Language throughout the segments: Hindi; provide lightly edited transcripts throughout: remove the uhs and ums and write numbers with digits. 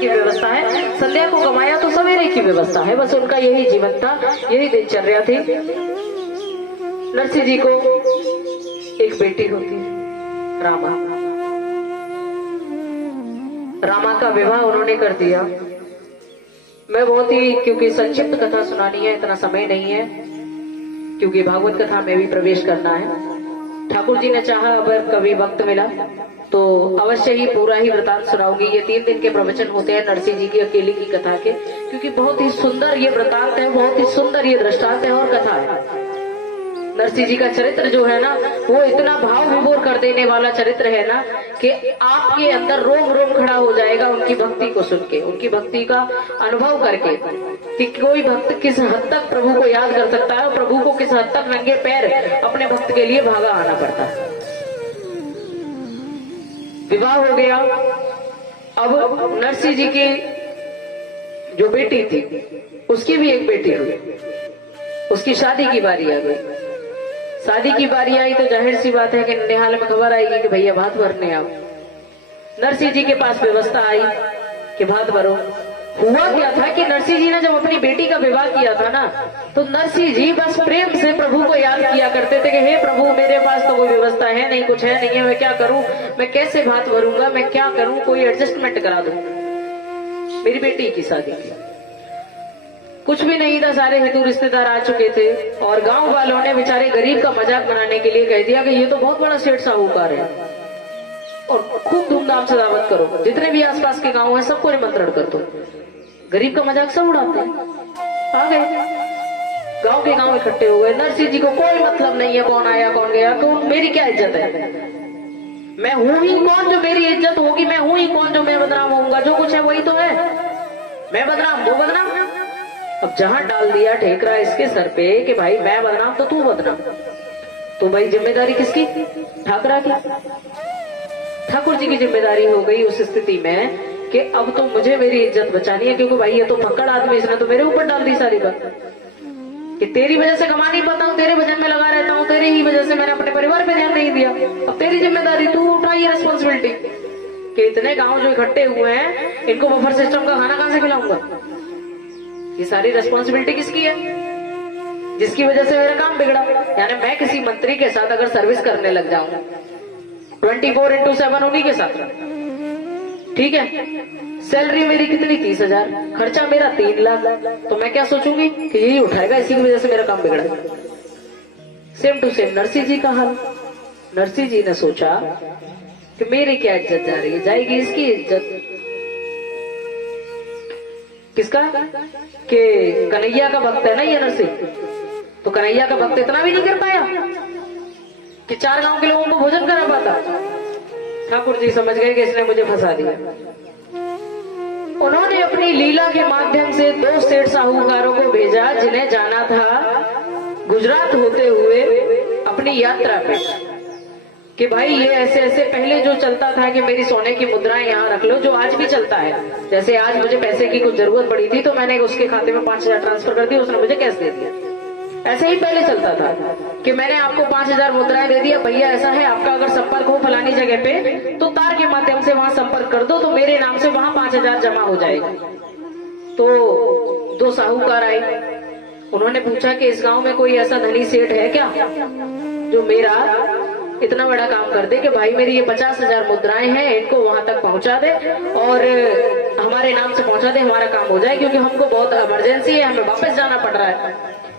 की व्यवस्था है। संध्या को कमाया तो सवेरे की व्यवस्था है। बस उनका यही जीवन था, यही दिनचर्या थी। नरसिंह जी को एक बेटी होती है, रामा। रामा का विवाह उन्होंने कर दिया। मैं बहुत ही, क्योंकि संक्षिप्त कथा सुनानी है, इतना समय नहीं है, क्योंकि भागवत कथा में भी प्रवेश करना है। ठाकुर जी ने चाहा, अगर कभी वक्त मिला तो अवश्य ही पूरा ही वृतांत सुनाऊंगी। ये 3 दिन के प्रवचन होते हैं नरसिंह जी की अकेली की कथा के, क्योंकि बहुत ही सुंदर ये वृतांत है, बहुत ही सुंदर ये दृष्टांत है और कथा है। नरसिंह जी का चरित्र जो है ना, वो इतना भाव विभोर कर देने वाला चरित्र है ना कि आपके अंदर रोम रोम खड़ा हो जाएगा उनकी भक्ति को सुन के, उनकी भक्ति का अनुभव करके, कि कोई भक्त किस हद तक प्रभु को याद कर सकता है और प्रभु को किस हद तक नंगे पैर अपने भक्त के लिए भागा आना पड़ता है। विवाह हो गया। अब नरसिंह जी की जो बेटी थी, उसकी भी एक बेटी हुई। उसकी शादी की बारी आ गई। शादी की बारी आई तो जाहिर सी बात है कि निहाल में खबर आएगी कि भैया भात भरने आओ। नरसिंह जी के पास व्यवस्था आई कि भात भरो। हुआ क्या था कि नरसिंह जी ने जब अपनी बेटी का विवाह किया था ना, तो नरसिंह जी बस प्रेम से प्रभु को याद किया करते थे कि हे प्रभु, मेरे पास तो कोई व्यवस्था है नहीं, कुछ है नहीं है, मैं क्या करूं, मैं कैसे भात भरूंगा, मैं क्या करूं, कोई एडजस्टमेंट करा दो। मेरी बेटी की शादी की कुछ भी नहीं था, सारे हिंदू रिश्तेदार आ चुके थे और गांव वालों ने बेचारे गरीब का मजाक बनाने के लिए कह दिया कि ये तो बहुत बड़ा सेठ साहूकार है और खूब धूमधाम से दावत करो, जितने भी आसपास के गांव हैं सबको निमंत्रण कर दो। गरीब का मजाक सब उड़ाते हैं। आ गए, गांव के गांव इकट्ठे हो गए। नरसिंह जी को कोई मतलब नहीं है कौन आया कौन गया, कौन, मेरी क्या इज्जत है, मैं हूं ही कौन जो मेरी इज्जत होगी, मैं हूं ही कौन जो मैं बदनाम होऊंगा, जो कुछ है वही तो है, मैं बदनाम वो बदनाम। अब जहां डाल दिया ठेकरा इसके सर पे कि भाई मैं बदनाम तो तू बदनाम, तो भाई जिम्मेदारी किसकी? ठाकरा की। ठाकुर जी की जिम्मेदारी हो गई उस स्थिति में कि अब तो मुझे मेरी इज्जत बचानी है, क्योंकि भाई ये तो फक्कड़ आदमी, इसने तो मेरे ऊपर डाल दी सारी बात कि तेरी वजह से कमा नहीं पाता हूँ, तेरे भजन में लगा रहता हूँ, तेरी ही वजह से मैंने अपने परिवार पे ध्यान नहीं दिया। अब तेरी जिम्मेदारी, तू उठा ये रिस्पॉन्सिबिलिटी कि इतने गांव जो इकट्ठे हुए हैं इनको बफर सिस्टम का खाना कहां से खिलाऊंगा। ये सारी रिस्पॉन्सिबिलिटी किसकी है? जिसकी वजह से मेरा काम बिगड़ा। यानी मैं किसी मंत्री के साथ अगर सर्विस करने लग जाऊं 24/7 उन्हीं के साथ, ठीक है, सैलरी मेरी कितनी 30,000, खर्चा मेरा 3 लाख, तो मैं क्या सोचूंगी कि यही उठाएगा, इसी की वजह से मेरा काम बिगड़ा। सेम टू सेम नरसिंह जी का हाल। नरसिंह जी ने सोचा कि मेरी क्या इज्जत जा रही है, जाएगी इसकी इज्जत। किसका? कि कन्हैया का भक्त है ना ये नरसिंह, तो कन्हैया का भक्त इतना भी नहीं कर पाया कि 4 गांव के लोगों को भोजन करा पाता। ठाकुर जी समझ गए कि इसने मुझे फंसा दिया। उन्होंने अपनी लीला के माध्यम से 2 सेठ साहूकारों को भेजा जिन्हें जाना था गुजरात होते हुए अपनी यात्रा पे, कि भाई ये ऐसे ऐसे पहले जो चलता था कि मेरी सोने की मुद्राएं यहाँ रख लो, जो आज भी चलता है। जैसे आज मुझे पैसे की कुछ जरूरत पड़ी थी तो मैंने उसके खाते में 5,000 ट्रांसफर कर दिया, उसने मुझे कैश दे दिया। ऐसे ही पहले चलता था कि मैंने आपको 5,000 मुद्राएं दे दिया, भैया ऐसा है आपका अगर संपर्क हो फलानी जगह पे तो तार के माध्यम से वहां संपर्क कर दो, तो मेरे नाम से वहां 5,000 जमा हो जाएगा। तो 2 साहूकार आए, उन्होंने पूछा कि इस गांव में कोई ऐसा धनी सेठ है क्या जो मेरा इतना बड़ा काम कर दे कि भाई मेरी ये 50,000 मुद्राएं हैं, इनको वहां तक पहुंचा दे और हमारे नाम से पहुंचा दे, हमारा काम हो जाए, क्योंकि हमको बहुत इमरजेंसी है, हमें वापस जाना पड़ रहा है।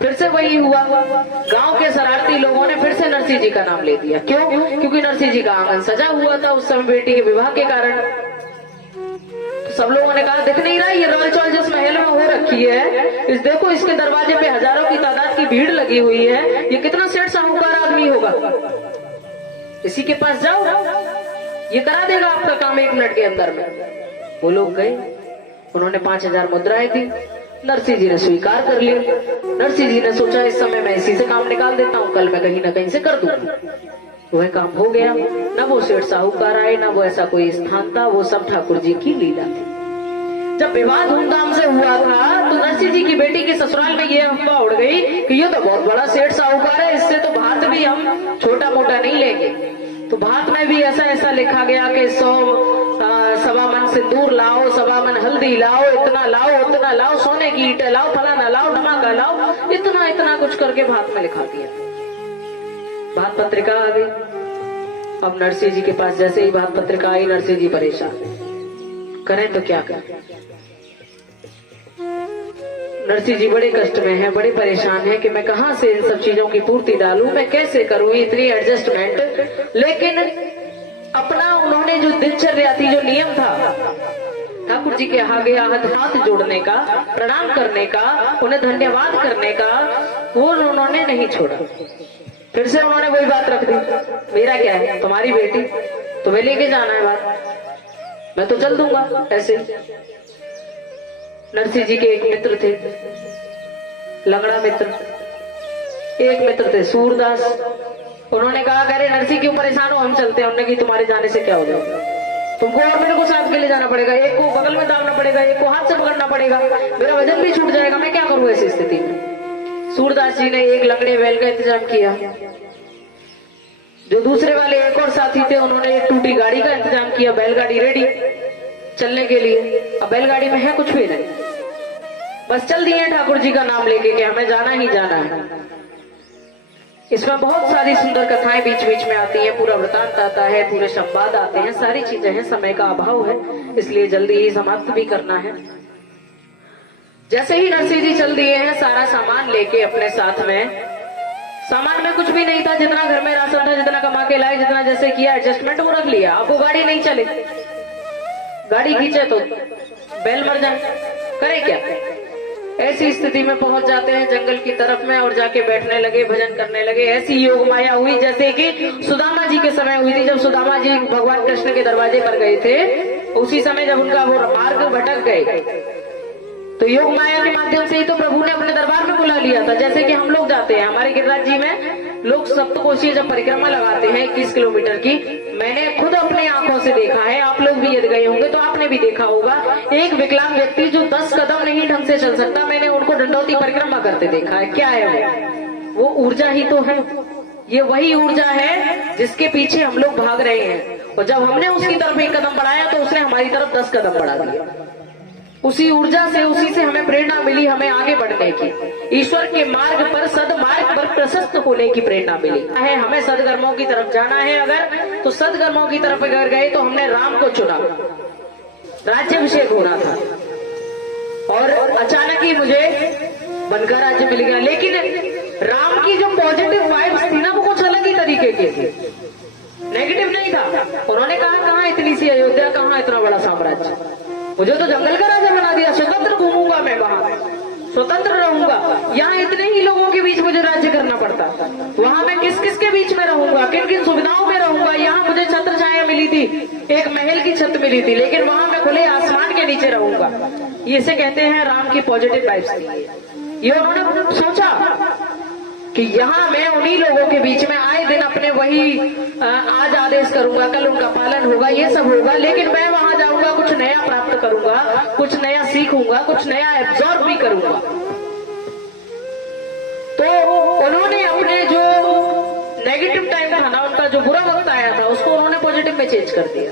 फिर से वही हुआ, गांव के शरारती लोगों ने फिर से नरसिंह जी का नाम ले दिया। क्यों? क्योंकि नरसिंह जी का आंगन सजा हुआ था उस समय बेटी के विवाह के कारण। तो सब लोगों ने कहा दिख नहीं रहा ये रॉयल चौल जिस महल में हो रखी है, इस देखो इसके दरवाजे पे हजारों की तादाद की भीड़ लगी हुई है, ये कितना सेठ साहूकार आदमी होगा, इसी के पास जाओ, ये करा देगा आपका काम 1 मिनट के अंदर में। वो लोग गए, उन्होंने 5,000 मुद्राएं दी, नरसिंह जी ने स्वीकार कर लिया। नरसिंह जी ने सोचा इस समय मैं इसी से काम निकाल देता हूँ, कल मैं कहीं ना कहीं से कर दूंगा। वह काम हो गया। न वो सेठ साहूकार आए, न वो ऐसा कोई स्थान था, वो सब ठाकुर जी की लीला थी। जब विवाह धूमधाम से हुआ था तो नरसिंह जी की बेटी के ससुराल में ये अफवाह उड़ गई कि ये तो बहुत बड़ा सेठ साहूकार है, इससे तो भात भी हम छोटा मोटा नहीं लेंगे। तो भात में भी ऐसा ऐसा लिखा गया कि 100 सवा मन सिंदूर लाओ, सवा मन हल्दी लाओ, इतना लाओ, उतना लाओ, सोने की ईंटें लाओ, फलाना लाओ, धमाका लाओ, इतना इतना कुछ करके भात में लिखा दिया। भात पत्रिका आ गई। अब नरसिंह जी के पास जैसे ही भात पत्रिका आई, नरसिंह जी परेशान, करें तो क्या करें। नरसिंह जी बड़े कष्ट में हैं, बड़े परेशान हैं कि मैं कहां से इन सब चीजों की पूर्ति डालूं, मैं कैसे करूं इतनी एडजस्टमेंट। लेकिन अपना उन्होंने जो दिनचर्या थी, जो नियम था ठाकुर जी के आगे हाथ जोड़ने का, प्रणाम करने का, उन्हें धन्यवाद करने का, वो उन्होंने नहीं छोड़ा। फिर से उन्होंने वही बात रख दी, मेरा क्या है, तुम्हारी बेटी, तुम्हें लेके जाना है बात, मैं तो चल दूंगा ऐसे। नरसिंह जी के एक मित्र थे, लंगड़ा मित्र, एक मित्र थे सूरदास। उन्होंने कहा, अरे नरसिंह क्यों परेशान हो, हम चलते हैं। उन्होंने कि तुम्हारे जाने से क्या हो जाएगा, तुमको और मेरे को साथ के ले जाना पड़ेगा, एक को बगल में दामना पड़ेगा, एक को हाथ से पकड़ना पड़ेगा, मेरा वजन भी छूट जाएगा, मैं क्या करूं ऐसी स्थिति में। सूरदास जी ने एक लंगड़े बैल का इंतजाम किया। जो दूसरे वाले एक और साथी थे, उन्होंने एक टूटी गाड़ी का इंतजाम किया, बैलगाड़ी रेडी चलने के लिए। अब बैलगाड़ी में है कुछ भी नहीं, बस चल दिए ठाकुर जी का नाम लेके कि हमें जाना ही जाना है। इसमें बहुत सारी सुंदर कथाएं बीच बीच में आती हैं, पूरा वृतांत आता है, पूरे संवाद आते हैं, सारी चीजें हैं। समय का अभाव है, इसलिए जल्दी ही समाप्त भी करना है। जैसे ही नरसिंह जी चल दिए हैं, सारा सामान लेके अपने साथ में, सामान में कुछ भी नहीं था, जितना घर में राशन था, जितना कमा के लाए, जितना जैसे किया एडजस्टमेंट वो रख लिया। अब वो गाड़ी नहीं चले, गाड़ी खींचे तो बैल मर जाए, करे क्या। ऐसी स्थिति में पहुंच जाते हैं जंगल की तरफ में और जाके बैठने लगे, भजन करने लगे। ऐसी योग माया हुई जैसे कि सुदामा जी के समय हुई थी, जब सुदामा जी भगवान कृष्ण के दरवाजे पर गए थे। उसी समय जब उनका वो मार्ग भटक गए, तो योग माया के माध्यम से ही तो प्रभु ने अपने दरबार में बुला लिया था। जैसे कि हम लोग जाते हैं, हमारे गिरिराज जी में लोग सप्तकोशीय जब परिक्रमा लगाते हैं 21 किलोमीटर की, मैंने खुद अपने आंखों से देखा है, आप लोग भी यदि गए होंगे तो आपने भी देखा होगा, एक विकलांग व्यक्ति जो 10 कदम नहीं ढंग से चल सकता, मैंने उनको दंडौती परिक्रमा करते देखा है। क्या है वो ऊर्जा ही तो है, ये वही ऊर्जा है जिसके पीछे हम लोग भाग रहे हैं। और जब हमने उसकी तरफ एक कदम बढ़ाया तो उसने हमारी तरफ 10 कदम बढ़ा दिया। उसी ऊर्जा से, उसी से हमें प्रेरणा मिली हमें आगे बढ़ने की, ईश्वर के मार्ग पर, सदमार्ग पर प्रशस्त होने की प्रेरणा मिली है। हमें सदकर्मों की तरफ जाना है अगर, तो सदकर्मों की तरफ अगर गए तो हमने राम को चुना, राज्याभिषेक होना था और अचानक ही मुझे बनकर राज्य मिल गया। लेकिन राम की जो पॉजिटिव वाइब्स थी ना, वो कुछ अलग ही तरीके की थी, नेगेटिव नहीं था। उन्होंने कहा, कहाँ इतनी सी अयोध्या, कहाँ इतना बड़ा साम्राज्य, मुझे तो जंगल का राजा बना दिया, स्वतंत्र घूमूंगा मैं, वहां स्वतंत्र रहूंगा, यहाँ इतने ही लोगों के बीच मुझे राज्य करना पड़ता, वहां मैं किस किस के बीच में रहूंगा, किन किन सुविधाओं में रहूंगा। यहाँ मुझे छत्र छाया मिली थी, एक महल की छत मिली थी, लेकिन वहां मैं खुले आसमान के नीचे रहूंगा। इसे कहते हैं राम की पॉजिटिव वाइब्स थी। ये उन्होंने सोचा कि यहाँ मैं उन्हीं लोगों के बीच में आए दिन अपने वही आज आदेश करूंगा, कल उनका पालन होगा, ये सब होगा, लेकिन मैं वहां जाऊंगा, कुछ नया प्राप्त करूंगा, कुछ नया सीखूंगा, कुछ नया एब्जॉर्ब भी करूंगा। तो उन्होंने अपने जो नेगेटिव टाइम था ना, उनका जो बुरा वक्त आया था, उसको उन्होंने पॉजिटिव में चेंज कर दिया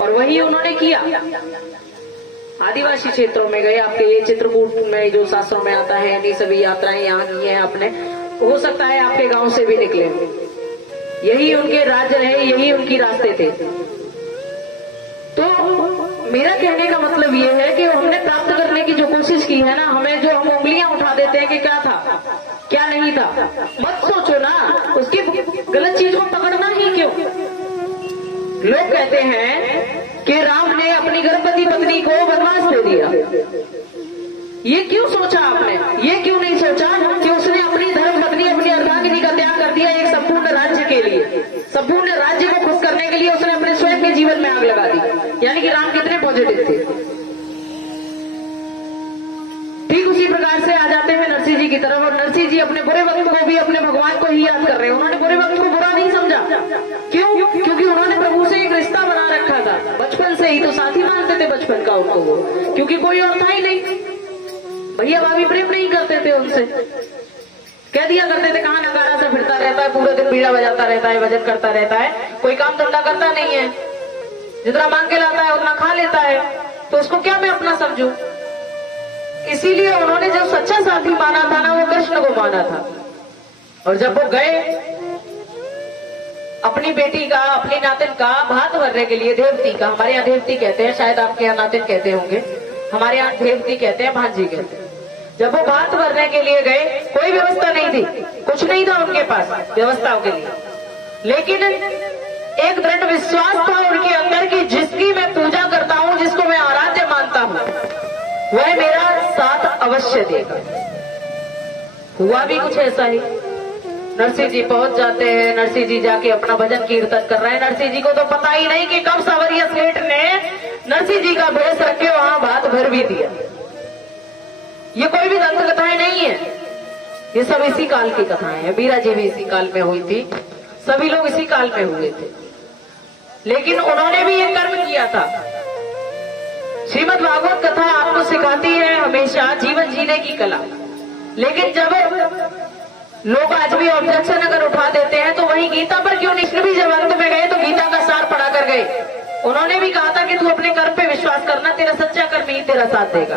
और वही उन्होंने किया। आदिवासी क्षेत्रों में गए, आपके ये चित्रकूट में जो शास्त्रों में आता है, ये सभी यात्राएं यहाँ की हैं आपने, हो सकता है आपके गांव से भी निकले, यही उनके राज्य रहे, यही उनकी रास्ते थे। तो मेरा कहने का मतलब ये है कि हमने प्राप्त करने की जो कोशिश की है ना, हमें जो हम उंगलियां उठा देते हैं कि क्या था क्या नहीं था, मत सोचो ना, उसकी गलत चीज को पकड़ना ही क्यों। लोग कहते हैं कि राम ने अपनी गर्भवती पत्नी को वनवास दे दिया, ये क्यों सोचा आपने, ये क्यों नहीं सोचा कि उसने अपनी धर्म पत्नी, अपनी अर्धांगिनी का त्याग कर दिया एक संपूर्ण राज्य के लिए, संपूर्ण राज्य को खुश करने के लिए उसने अपने स्वयं के जीवन में आग लगा दी। यानी कि राम कितने पॉजिटिव थे। ठीक उसी प्रकार से आ जाते हैं नरसिंह जी की तरफ, और नरसिंह जी अपने बुरे वक्त को भी अपने भगवान को ही याद कर रहे हैं। उन्होंने बुरे वक्त को बुरा नहीं समझा, क्यों? क्योंकि उन्होंने प्रभु से एक रिश्ता बना रखा था बचपन से ही, तो साथी मानते थे बचपन का उनको वो, क्योंकि कोई और था ही नहीं, भैया भाभी प्रेम नहीं करते थे उनसे, कह दिया करते थे कहाँ नगारा से फिरता रहता है, पूरे दिन बीड़ा बजाता रहता है, भजन करता रहता है, कोई काम धंधा करता नहीं है, जितना मांग के लाता है उतना खा लेता है, तो उसको क्या मैं अपना समझूं? इसीलिए उन्होंने जो सच्चा साथी माना था ना, वो कृष्ण को माना था। और जब वो गए अपनी बेटी का, अपनी नातिन का भात भरने के लिए, देवती का, हमारे यहाँ देवती कहते हैं, शायद आपके यहाँ नातिन कहते होंगे, हमारे यहाँ देवती कहते हैं, भांजी कहते हैं। जब वो भात भरने के लिए गए, कोई व्यवस्था नहीं थी, कुछ नहीं था उनके पास व्यवस्थाओं के लिए, लेकिन एक दृढ़ विश्वास था उनके अंदर कि जिसकी मैं पूजा करता हूं, जिसको मैं आराध्य मानता हूं, वह मेरा साथ अवश्य देगा। हुआ भी कुछ ऐसा ही। नरसिंह जी पहुंच जाते हैं, नरसिंह जी जाके अपना भजन कीर्तन कर रहे हैं। नरसिंह जी को तो पता ही नहीं कि कब सावरिया सेठ ने नरसिंह जी का भेष रख के वहां भात भर भी दिया। ये कोई भी दंत कथाएं नहीं है, ये सब इसी काल की कथाएं हैं। मीरा जी भी इसी काल में हुई थी, सभी लोग इसी काल में हुए थे, लेकिन उन्होंने भी ये कर्म किया था। श्रीमद् भागवत कथा आपको सिखाती है हमेशा जीवन जीने की कला, लेकिन जब लोग आज भी ऑब्जेक्शन अगर उठा देते हैं तो वही गीता पर क्यों? कृष्ण भी जब अंत में गए तो गीता का सार पढ़ा कर गए। उन्होंने भी कहा था कि तू अपने कर्म पे विश्वास करना, तेरा सच्चा कर्म ही तेरा साथ देगा।